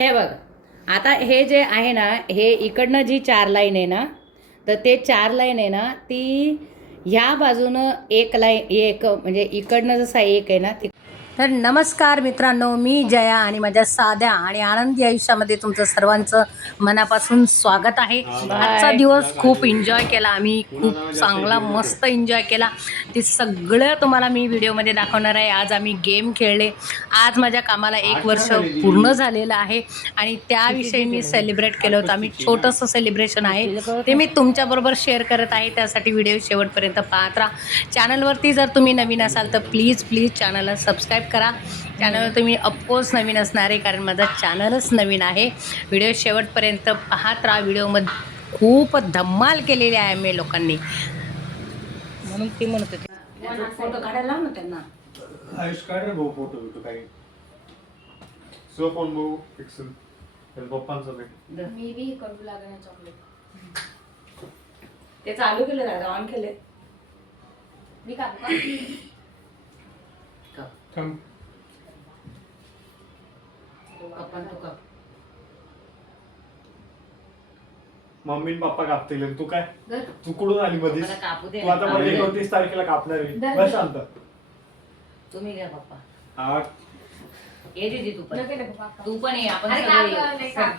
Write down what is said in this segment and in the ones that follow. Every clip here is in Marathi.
हे बघ, आता हे जे आहे ना, हे इकडनं जी 4 लाईन आहे ना, तर ते 4 लाईन आहे ना, ती ह्या बाजूनं एक लाईन, एक म्हणजे इकडनं जसा एक आहे ना, तर नमस्कार मित्रांनो, मी जया आणि माझ्या साध्या आणि आनंदी आयुष्यामध्ये तुमचं सर्वांचं मनापासून स्वागत आहे. आजचा दिवस खूप एन्जॉय केला आम्ही, खूप चांगला मस्त एन्जॉय केला. ते सगळं तुम्हाला मी व्हिडिओमध्ये दाखवणार आहे. आज आम्ही गेम खेळले. आज माझ्या कामाला 1 वर्ष पूर्ण झालेलं आहे आणि त्याविषयी मी सेलिब्रेट केलं होतं. आम्ही छोटंसं सेलिब्रेशन आहे ते मी तुमच्याबरोबर शेअर करत आहे. त्यासाठी व्हिडिओ शेवटपर्यंत पाहत राहा. चॅनलवरती जर तुम्ही नवीन असाल तर प्लीज चॅनलला सबस्क्राईब करा. चॅनलवर तुम्ही ऑफकोर्स नवीन असणार आहे, कारण माझा चॅनलच नवीन आहे. व्हिडिओ शेवटपर्यंत पाहत राहा. व्हिडिओमध्ये खूप धम्माल केलेली आहे मी लोकांनी, म्हणून ते म्हणत होते फोटो काढायला लाव ना त्यांना. आयुष काढ रे भाऊ फोटो बिटो काही. सो फोन भाऊ पिक्सल त्याला पप्पांचा दे. मी बी करू लागणार चॉकलेट. ते चालू केले दादा, ऑन केले. मी काढू का? थांब. पप्पा तू का? मम्मी आणि पप्पा कापतील आणि तू काय? धर. तू कुठून आली मधीच? मला कापू दे. तू आता मध्ये 29 तारखेला कापणार आहे. धर. बस शांत. तुम्ही घ्या पप्पा. हा. ये दीदी तू पण. तू पण ये, आपण अरे सगळे काप, ये.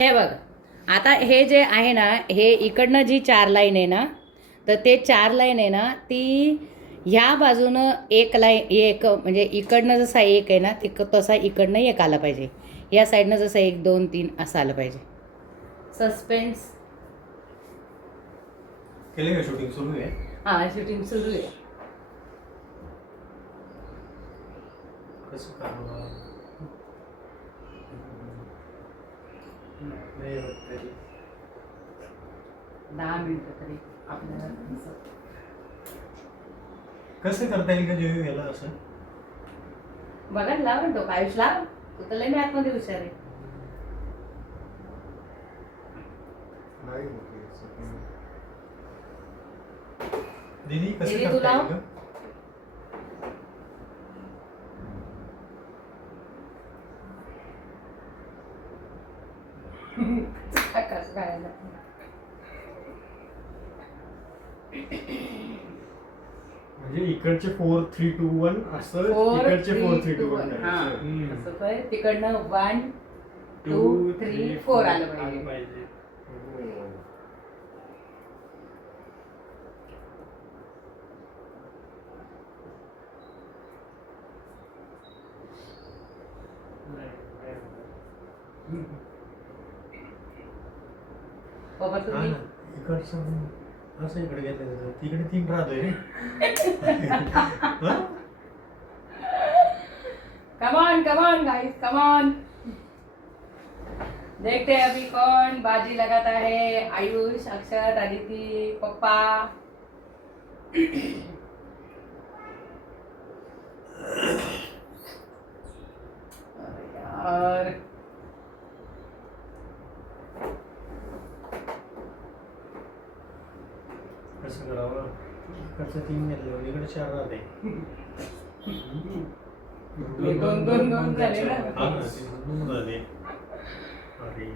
हे बघ, आता हे जे आहे ना, हे इकडनं जी 4 लाईन आहे ना, तर ते 4 लाईन आहे ना, ती ह्या बाजूनं एक एक म्हणजे इकडनं जसा एक आहे ना, तसा इकडनं एक आला पाहिजे. या साईडनं जसं 1 2 3 असं आलं पाहिजे. सस्पेन्स. केले का शूटिंग सुरू आहे? हां, शूटिंग सुरू आहे. कसं करावं? नाही होत तरी 10 मिनिटं तरी आपल्याला असं. कसं करता येईल का जेव्हा याला असं? बघा लाव ना, तो आयुष लाव. तू तर लय मॅथमध्ये हुशार आहे. नाही होत हे असं. दीदी कसं दीदी, तू करता लाव. येईल का? कसं काय आलं? म्हणजे इकडचे 4 3 2 1 असं 4 इकडचे 4 3 2 1 हां, असं तर तिकडनं 1 2 3 4 आलं पाहिजे. बाबा तुम्ही इकडचं असं इकडे घेतलं तिकडे 3 राहतोय रे. Come on guys, come on. देखते हैं अभी कौन बाजी लगाता है. आयुष, अक्षत, अदिति, पप्पा. यार कसं करावं? इकडचं 3 घेतलं इकडे 4 राहते. हे दोन झाले ना. हा ना, ते 2 झाले. अरे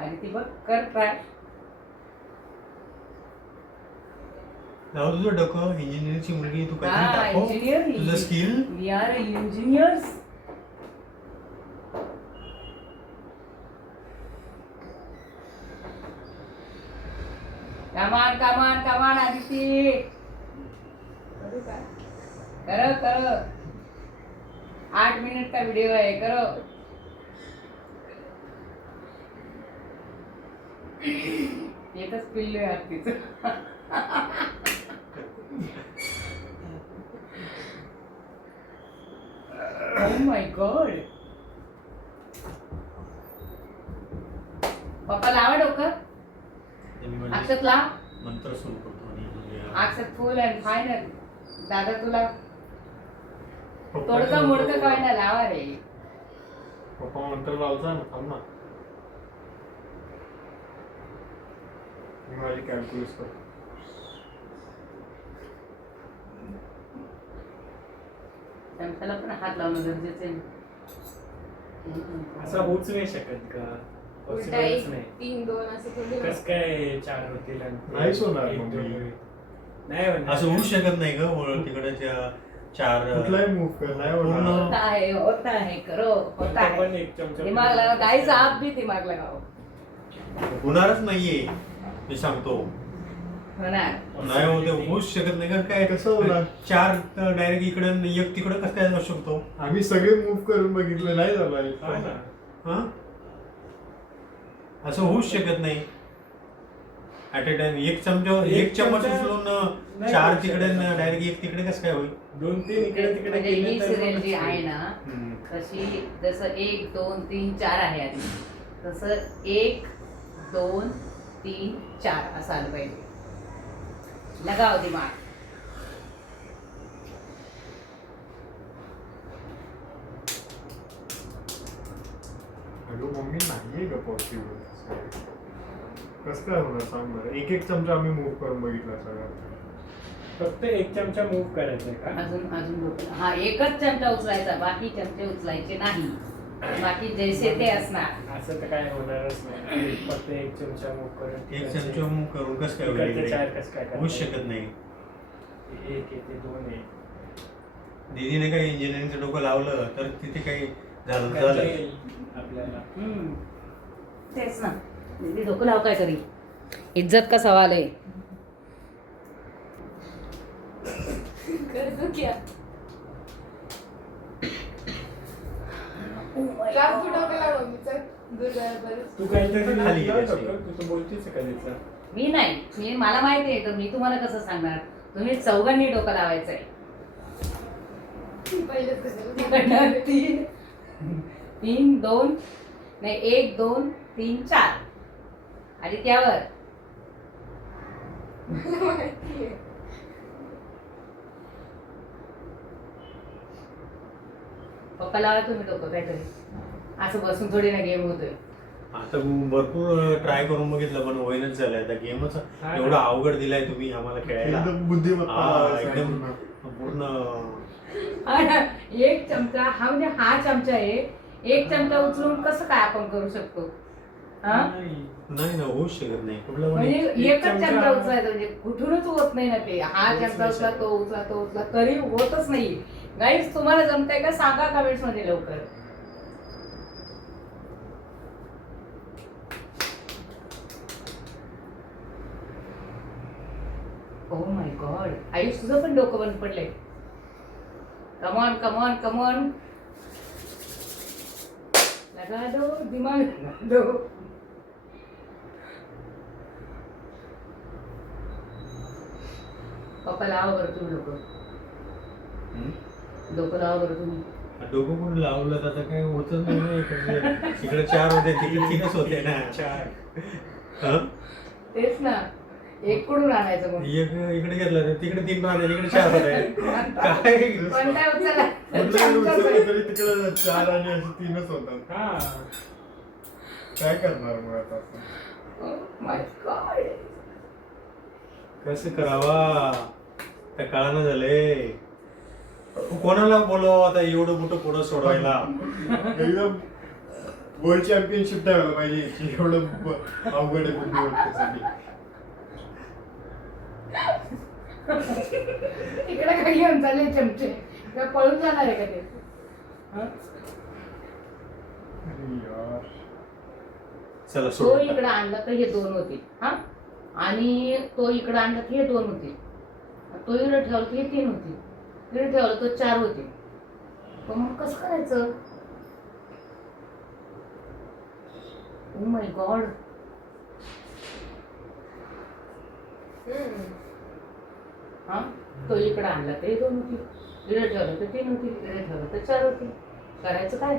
अदिति बघ, कर ट्राय. लाव तुझं डोकं. इंजिनिअरिंगची मुलगी तू हा, काहीतरी दाखव इंजिनियर. तुझं skill. We are engineers. Come on Aditi. करो 8 मिनट का वीडियो है, करो. एकच पिल्लू आहे हत्तीचं. Oh my God. पप्पा लावा डोकं. अक्षत लाव. मंत्र सुरू करतो आणि अक्षत फुल अँड फायनल. दादा तुला थोडंसं मोडकं काय ना लावा रे. पप्पा मंत्र लावता ना, थांब ना. मी माझी कॅल्क्युलेट करतो. त्याला पण हात लावणं गरजेचं आहे. असं होऊच नाही शकत का? उलटा Possible एक च नाही. 3 2 असं थोडी कस काय 4 होतील आणि नाहीच होणार एक, मग दोन मी. होईल. नाही होणार. असं होऊ शकत नाही का तिकडच्या 4 कुठलाही मूव कर नाही होणार. होता है करो होता पण है. एक चमचा दिमाग लगाओ गाइस, आप भी दिमाग लगाओ. होणारच नाहीये मी सांगतो. होणार. नाही होते होऊच शकत नाही का? काय कसं होणार? 4 डायरेक्ट इकडे आणि 1 तिकडे कसं काय जाऊ शकतो? आम्ही सगळे मूव करून बघितलं, नाही हा झालं. ना. हा असं होऊच शकत नाही. ऍट अ टाइम एक चमच चमचा उचलून नाही 4 होऊ तिकडे शकत. डायरेक्ट 1 तिकडे कसं काय होईल? 2 3 इकडे तिकडे म्हणजे ही गेले तर सिरियल जी मग आहे ना, हम्म. तशी जसं 1 2 3 4 आहे आधी, तसं 1 2 3 4 असं आलं पाहिजे. लगाओ दिमाग. अगं मम्मी, नाहीये का पॉसिबल? कसं काय होणार सांग बरं. एक चमचा आम्ही मूव करून बघितला सगळं. फक्त 1 चमचा मूव करायचा आहे का? अजून बोल. हा, एकच चमचा उचलायचा, बाकी चमचे उचलायचे नाही. बाकी जैसे ते असणार. असं तर काय होणारच नाही. फक्त 1 चमचा मूव करून 1 चमचा मूव करून कसं काय होईल इकडचे इकडे? 4 कसं काय होऊच शकत नाही. 1 येते 2 आहे. दीदीने काही इंजिनिअरिंगचं डोकं लावलं तर तिथे काही झालं करता झालं येईल आपल्याला. तेच ना दीदी डोकं लाव काय तरी इज्जत का सवाल आहे कर दो क्या लाव तू डोकं लाव मम्मीचं. दूर जायला बरं. तू काहीतरी खाली लाव गेली डोकं. तू तर बोलतेस का त्याचं? मी नाही मला माहिती आहे तर मी तुम्हाला कसं सांगणार तुम्ही चौघांनी डोकं लावायचं आहे पहिलेच कशाला तिकडनं तीन दोन नाही 1 2 3 4 आणि त्यावर मला माहितीये. पप्पा लावा तुम्ही डोकं काहीतरी असं बसून थोडी ना गेम होतोय आता भरपूर ट्राय करून बघितलं पण होईनच झालंय आता गेमच हा. एवढा अवघड दिलाय तुम्ही आम्हाला खेळायला एकदम बुद्धिमत्ता हा लावायचं आहे एकदम पूर्ण. पूर्ण एक चमचा हा म्हणजे हा चमचा आहे एक चमचा उचलून कसं काय आपण करू शकतो हा नाही. नाही ना होऊच शकत नाही कुठलं म्हणजे म्हणजे एकच चमचा- चमचा उचलायचा म्हणजे कुठूनच होत नाही ना ते हा होत चमचा नाही उचला शकत. तो उचला तरी होतच नाही गाईज तुम्हाला जमतंय का सांगा कमेंट्स मध्ये लवकर ओ माय गॉड आयुष तुझं पण डोकं बंद पडलंय कमॉन कमॉन कमॉन लगा दो दिमाग लगा दो पप्पा लावा बरं तुम्ही डोकं लावा बरं तुम्ही डोकं कोण लावलं तर आता काय होतच नाही ना इकडे 4 होते तिकडे 3च होते ना 4. हं? तेच ना एक कुठून आणायचं मग एक इकडे घेतलं तर तिकडे 3 राहते तिकडे 4 होते काय कोणता उचलला कुठलंही उचललं तरी तिकडे 4 आणि असे 3च होतात. हा. काय करणार मग आता आपण? माय गॉड कसं करावा त्या कळानं झाले कोणाला बोलवा आता एवढं मोठं पुढं सोडवायला एकदम वर्ल्ड चॅम्पियनशिप ठेवायला पाहिजे याची. एवढं अवघड आहे बुद्धिमत्तेसाठी. इकडे काय घेऊन चालले चमचे का पळून जाणार आहे का ते हं? अरे यार. चला तो सोड इकडे आणला तर हे 2 होतील हा आणि तो इकडे आणला तर हे 2 होतील तो इकडे ठेवला तर हे 3 होतील इकडे ठेवलं तर 4 होतील पण मग कसं करायचं ओ माय गॉड हा तो इकडे आणला तर हे 2 होतील इकडे ठेवलं तर 3 होतील इकडे ठेवलं तर 4 होतील करायचं काय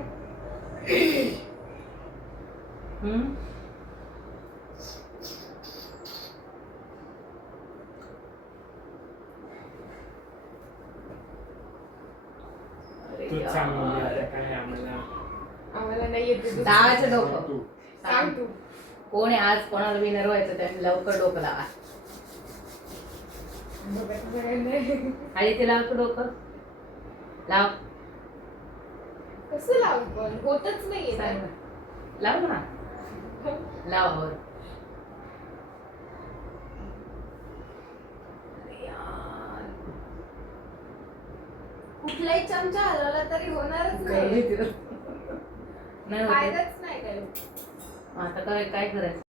अरे तूच सांग मम्मी यार. आता काय आम्हाला. आम्हाला नाही येते तू. डावाचं डोकं तू. सांग तू. कोण आहे आज कोणाला विनर व्हायचं त्यांनी लवकर डोकं लावा बघायचं सगळ्यांना नाही. आई ते लावतो डोकं लाव कसं लावू पण होतच नाहीये सांग ना. ना. लाव ना लावा कुठलाही चमचा हलवला तरी होणारच नाही नाही होत. फायदाच नाही काही. आता काय करायचं